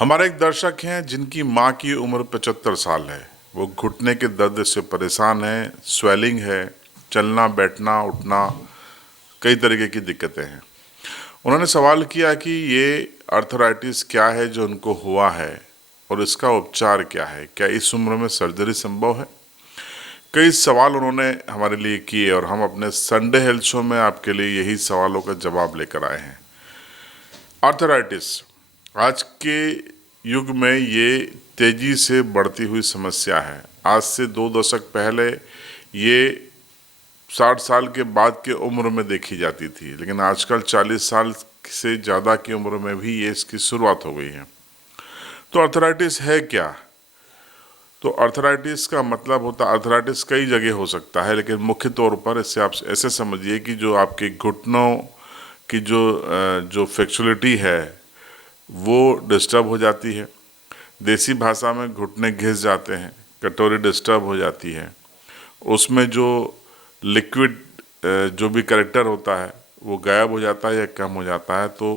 हमारे एक दर्शक हैं जिनकी माँ की उम्र 75 साल है। वो घुटने के दर्द से परेशान है, स्वेलिंग है, चलना बैठना उठना कई तरीके की दिक्कतें हैं। उन्होंने सवाल किया कि ये आर्थराइटिस क्या है जो उनको हुआ है और इसका उपचार क्या है, क्या इस उम्र में सर्जरी संभव है। कई सवाल उन्होंने हमारे लिए किए और हम अपने संडे हेल्थ शो में आपके लिए यही सवालों का जवाब लेकर आए हैं। आर्थराइटिस आज के युग में ये तेजी से बढ़ती हुई समस्या है। आज से 2 दशक पहले ये 60 साल के बाद के उम्र में देखी जाती थी, लेकिन आजकल 40 साल से ज़्यादा की उम्र में भी ये इसकी शुरुआत हो गई है। तो आर्थराइटिस है क्या? तो आर्थराइटिस का मतलब होता है, आर्थराइटिस कई जगह हो सकता है, लेकिन मुख्य तौर पर इससे आप ऐसे समझिए कि जो आपके घुटनों की जो फ्लेक्सिबिलिटी है वो डिस्टर्ब हो जाती है। देसी भाषा में घुटने घिस जाते हैं, कटोरी डिस्टर्ब हो जाती है, उसमें जो लिक्विड जो भी करेक्टर होता है वो गायब हो जाता है या कम हो जाता है। तो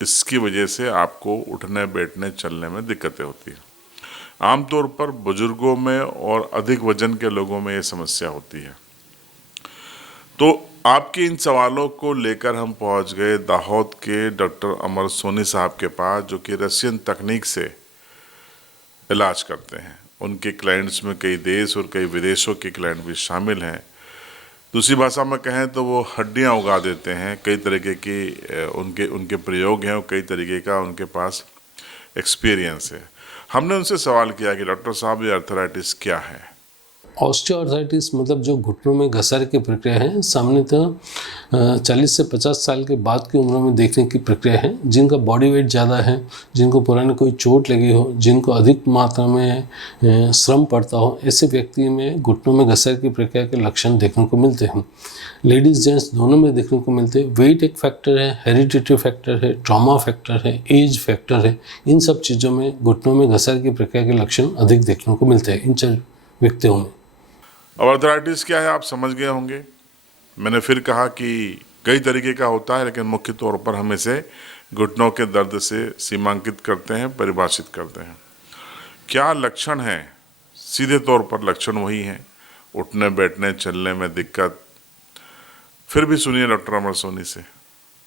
इसकी वजह से आपको उठने बैठने चलने में दिक्कतें होती हैं। आमतौर पर बुजुर्गों में और अधिक वजन के लोगों में ये समस्या होती है। तो आपके इन सवालों को लेकर हम पहुंच गए दाहोद के डॉक्टर अमर सोनी साहब के पास, जो कि रशियन तकनीक से इलाज करते हैं। उनके क्लाइंट्स में कई देश और कई विदेशों के क्लाइंट भी शामिल हैं। दूसरी भाषा में कहें तो वो हड्डियां उगा देते हैं। कई तरीके की उनके प्रयोग हैं और कई तरीके का उनके पास एक्सपीरियंस है। हमने उनसे सवाल किया कि डॉक्टर साहब ये आर्थराइटिस क्या है। ऑस्टियोआर्थराइटिस मतलब जो घुटनों में घसारे की प्रक्रिया है, सामान्यतः 40 से 50 साल के बाद की उम्र में देखने की प्रक्रिया है। जिनका बॉडी वेट ज़्यादा है, जिनको पुराने कोई चोट लगी हो, जिनको अधिक मात्रा में श्रम पड़ता हो, ऐसे व्यक्ति में घुटनों में घसारे की प्रक्रिया के लक्षण देखने को मिलते हैं। लेडीज़ जेंट्स दोनों में देखने को मिलते हैं। वेट एक फैक्टर है, हेरिडिटी फैक्टर है, ट्रॉमा फैक्टर है, एज फैक्टर है। इन सब चीज़ों में घुटनों में घसारे की प्रक्रिया के लक्षण अधिक देखने को मिलते हैं इन 4 व्यक्तियों में। अब आर्थराइटिस क्या है आप समझ गए होंगे। मैंने फिर कहा कि कई तरीके का होता है, लेकिन मुख्य तौर पर हम इसे घुटनों के दर्द से सीमांकित करते हैं, परिभाषित करते हैं। क्या लक्षण हैं? सीधे तौर पर लक्षण वही हैं, उठने बैठने चलने में दिक्कत। फिर भी सुनिए डॉक्टर अमर सोनी से।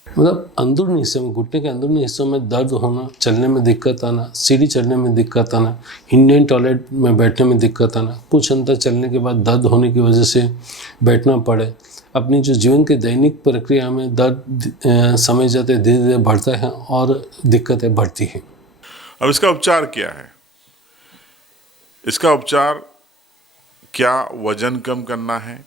मतलब अंदरूनी हिस्से में, घुटने के अंदरूनी हिस्सों में दर्द होना, चलने में दिक्कत आना, सीढ़ी चढ़ने में दिक्कत आना, इंडियन टॉयलेट में बैठने में दिक्कत आना, कुछ अंतर चलने के बाद दर्द होने की वजह से बैठना पड़े, अपनी जो जीवन के दैनिक प्रक्रिया में दर्द समय जाते धीरे धीरे बढ़ता है और दिक्कतें बढ़ती हैं। अब इसका उपचार क्या है? इसका उपचार क्या वजन कम करना है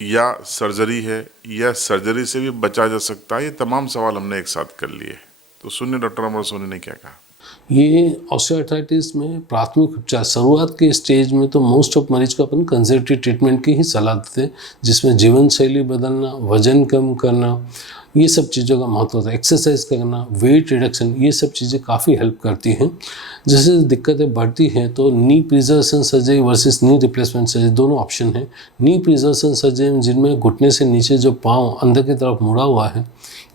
या सर्जरी है, या सर्जरी से भी बचा जा सकता है? ये तमाम सवाल हमने एक साथ कर लिए। तो सुनिए डॉक्टर अमर सोनी ने क्या कहा। ये ऑस्टियोआर्थराइटिस में प्राथमिक उपचार शुरुआत के स्टेज में तो मोस्ट ऑफ मरीज को अपन कंजर्वेटिव ट्रीटमेंट की ही सलाह देते हैं, जिसमें जीवन शैली बदलना, वजन कम करना, ये सब चीज़ों का महत्व होता है। एक्सरसाइज करना, वेट रिडक्शन, ये सब चीज़ें काफ़ी हेल्प करती हैं। जैसे दिक्कतें बढ़ती हैं तो knee preservation surgery versus knee replacement surgery दोनों ऑप्शन हैं। नी प्रिजर्वेशन सर्जरी जिनमें घुटने से नीचे जो पाँव अंदर की तरफ मुड़ा हुआ है,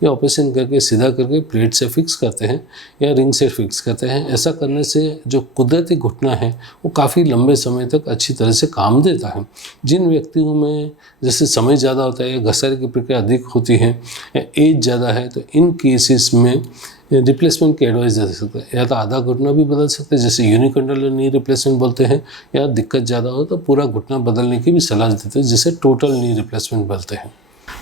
ये ऑपरेशन करके सीधा करके प्लेट से फिक्स करते हैं या रिंग से फिक्स करते हैं। ऐसा करने से जो कुदरती घुटना है वो काफ़ी लंबे समय तक अच्छी तरह से काम देता है। जिन व्यक्तियों में जैसे समय ज़्यादा होता है या घसारे की प्रक्रिया अधिक होती है या एज ज़्यादा है, तो इन केसेस में रिप्लेसमेंट की एडवाइस दे सकते हैं। या तो आधा घुटना भी बदल सकते हैं, जैसे यूनिकॉन्डल नी रिप्लेसमेंट बोलते हैं, या दिक्कत ज़्यादा हो तो पूरा घुटना बदलने की भी सलाह देते हैं, जिसे टोटल नी रिप्लेसमेंट बोलते हैं।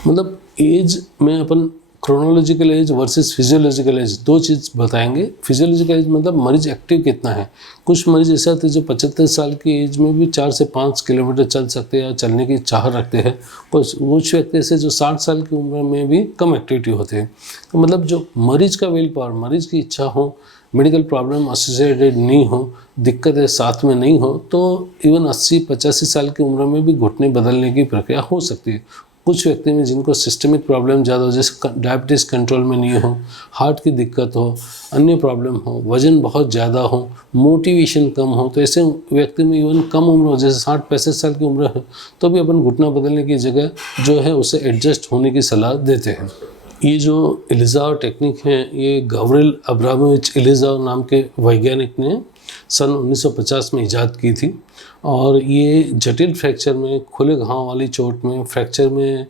मतलब एज में अपन chronological age versus physiological age दो चीज़ बताएंगे। फिजियोलॉजिकल एज मतलब मरीज एक्टिव कितना है। कुछ मरीज ऐसे होते हैं जो 75 साल की एज में भी 4 से 5 किलोमीटर चल सकते हैं या चलने की चाह रखते हैं। कुछ व्यक्ति ऐसे जो 60 साल की उम्र में भी कम एक्टिविटी होते हैं। तो मतलब जो मरीज का विल पावर, मरीज की इच्छा हो, मेडिकल प्रॉब्लम एसोसिएटेड नहीं हो, दिक्कतें साथ में नहीं हो, तो इवन 80-85 साल की उम्र में भी घुटने बदलने की प्रक्रिया हो सकती है। कुछ व्यक्ति में जिनको सिस्टमिक प्रॉब्लम ज़्यादा हो, जैसे डायबिटीज़ कंट्रोल में नहीं हो, हार्ट की दिक्कत हो, अन्य प्रॉब्लम हो, वजन बहुत ज़्यादा हो, मोटिवेशन कम हो, तो ऐसे व्यक्ति में इवन कम उम्र हो, जैसे 60-65 साल की उम्र है, तो भी अपन घुटना बदलने की जगह जो है उसे एडजस्ट होने की सलाह देते हैं। ये जो एलिज़ाओ टेक्निक है, ये गाव्रिल अब्रामोविच एलिज़ाओ नाम के वैज्ञानिक ने सन 1950 में इजाद की थी। और ये जटिल फ्रैक्चर में, खुले घाव वाली चोट में, फ्रैक्चर में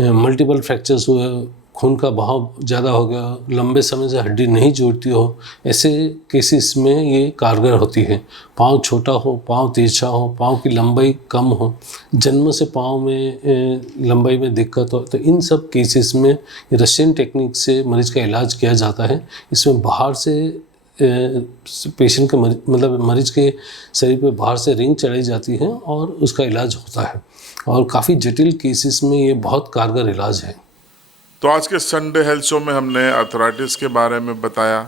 मल्टीपल फ्रैक्चर्स हुए, खून का बहाव ज़्यादा हो गया, लंबे समय से हड्डी नहीं जुड़ती हो, ऐसे केसेस में ये कारगर होती है। पाँव छोटा हो, पाँव तिरछा हो, पाँव की लंबाई कम हो, जन्म से पाँव में लंबाई में दिक्कत हो, तो इन सब केसेस में रशियन टेक्निक से मरीज़ का इलाज किया जाता है। इसमें बाहर से पेशेंट के मतलब मरीज़ के शरीर पे बाहर से रिंग चढ़ाई जाती है और उसका इलाज होता है। और काफ़ी जटिल केसेस में ये बहुत कारगर इलाज है। तो आज के संडे हेल्थ शो में हमने आर्थराइटिस के बारे में बताया।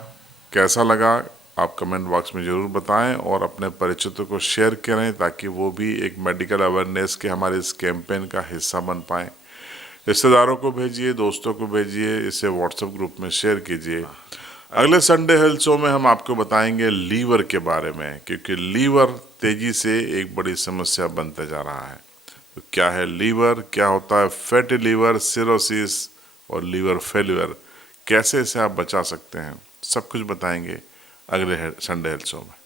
कैसा लगा आप कमेंट बॉक्स में ज़रूर बताएं और अपने परिचितों को शेयर करें ताकि वो भी एक मेडिकल अवेयरनेस के हमारे इस कैंपेन का हिस्सा बन पाएं। रिश्तेदारों को भेजिए, दोस्तों को भेजिए, इसे व्हाट्सएप ग्रुप में शेयर कीजिए। अगले संडे हेल्थ शो में हम आपको बताएंगे लीवर के बारे में, क्योंकि लीवर तेज़ी से एक बड़ी समस्या बनते जा रहा है। तो क्या है लीवर, क्या होता है फैटी लीवर, सिरोसिस और लीवर फेल्यूर, कैसे इसे आप बचा सकते हैं, सब कुछ बताएंगे अगले संडे हेल्थ शो में।